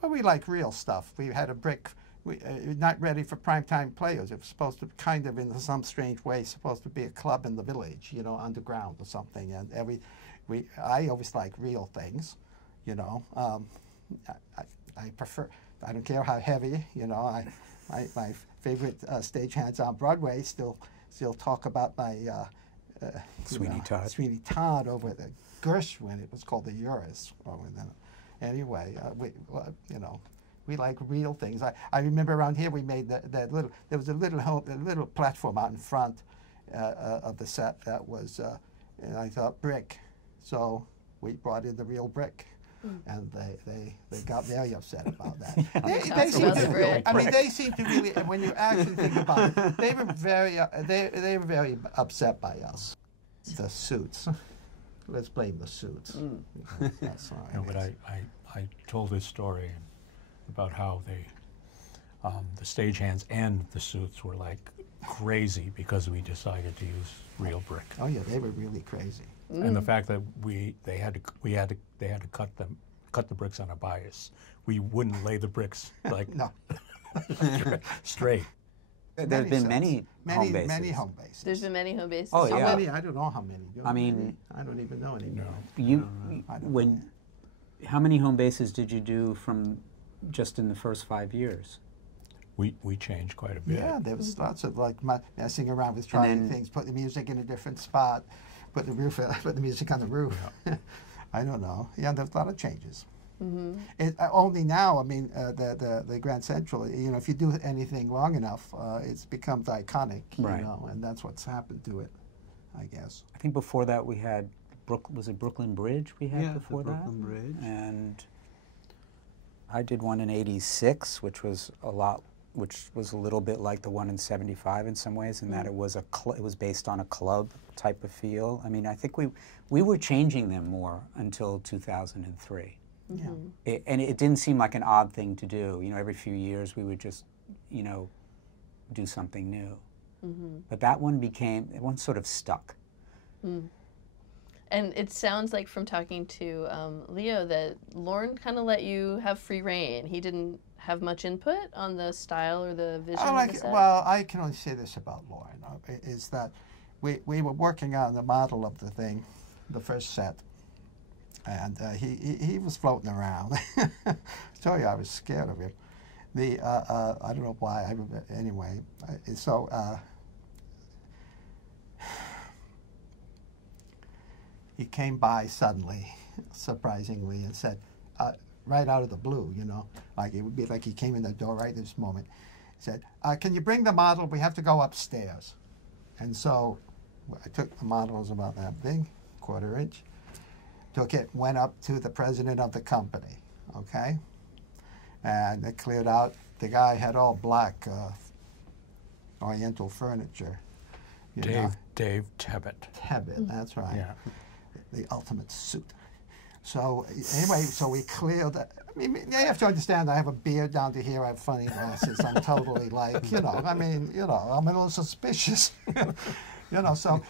Well, we like real stuff. We had a brick, not ready for primetime players. It was supposed to kind of, in some strange way, supposed to be a club in the village, you know, underground or something. And I always like real things, you know. I prefer, I don't care how heavy, you know. My favorite stagehands on Broadway still talk about my Sweeney Todd. Sweeney Todd over the Gershwin. It was called the Urus. Anyway, you know, we like real things. I remember around here we made that little. There was a little platform out in front of the set that was, and I thought brick, so we brought in the real brick. And they got very upset about that. They seem to really, I mean, they seem to really. When you actually think about it, they were very upset by us. The suits. Let's blame the suits. That's all right. No, but I told this story about how the stagehands and the suits were like crazy because we decided to use real brick. Oh yeah, they were really crazy. And the fact that they had to cut the bricks on a bias. We wouldn't lay the bricks like no. straight. There's been many home bases. Many home bases. There's been many home bases. Oh, How yeah. many? I don't know how many. I mean, I don't even know anymore. How many home bases did you do from just in the first 5 years? We changed quite a bit. Yeah, there was lots of like messing around with trying things, put the music in a different spot, put the music on the roof. Yeah. I don't know. Yeah, there's a lot of changes. Only now, I mean, the Grand Central, you know, if you do anything long enough, it becomes iconic, you know, and that's what's happened to it, I guess. I think before that we had, was it Brooklyn Bridge we had before that? Brooklyn Bridge. And I did one in '86, which was a little bit like the one in '75 in some ways, in that it was based on a club type of feel. I mean, I think we were changing them more until 2003. Yeah. And it didn't seem like an odd thing to do. You know, every few years we would just, you know, do something new. But that one sort of stuck. And it sounds like from talking to Leo that Lorne kind of let you have free reign. He didn't have much input on the style or the vision of the set? Well, I can only say this about Lorne, is that we were working on the model of the thing, the first set, and he was floating around. I tell you, I was scared of him. I don't know why. Anyway, so he came by suddenly, surprisingly, and said, right out of the blue, you know, like it would be like he came in the door right this moment. He said, "Can you bring the model? We have to go upstairs." And so I took the model, it was about that big, 1/4 inch. Took it, went up to the president of the company, okay? And it cleared out. The guy had all black Oriental furniture. Dave Tebbett. Tebbett, that's right. Yeah. The ultimate suit. So anyway, so we cleared. I mean, you have to understand. I have a beard down to here. I have funny glasses. I'm totally like, you know. I mean, you know, I'm a little suspicious. You know, so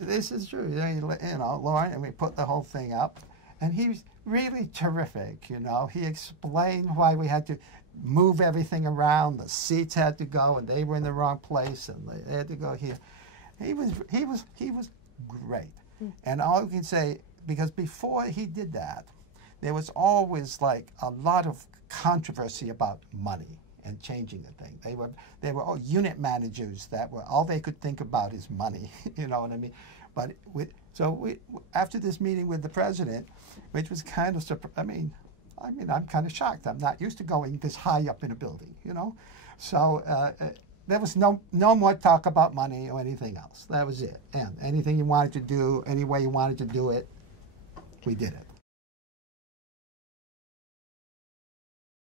this is true. You know, Lorne, and we put the whole thing up, and he was really terrific. You know, he explained why we had to move everything around. The seats had to go, and they were in the wrong place, and they had to go here. He was great. And all you can say, because before he did that, there was always like a lot of controversy about money and changing the thing. They were all unit managers that were all they could think about is money. You know what I mean? But after this meeting with the president, which was kind of I mean, I'm kind of shocked. I'm not used to going this high up in a building. You know, so. There was no more talk about money or anything else. That was it. And anything you wanted to do, any way you wanted to do it, we did it.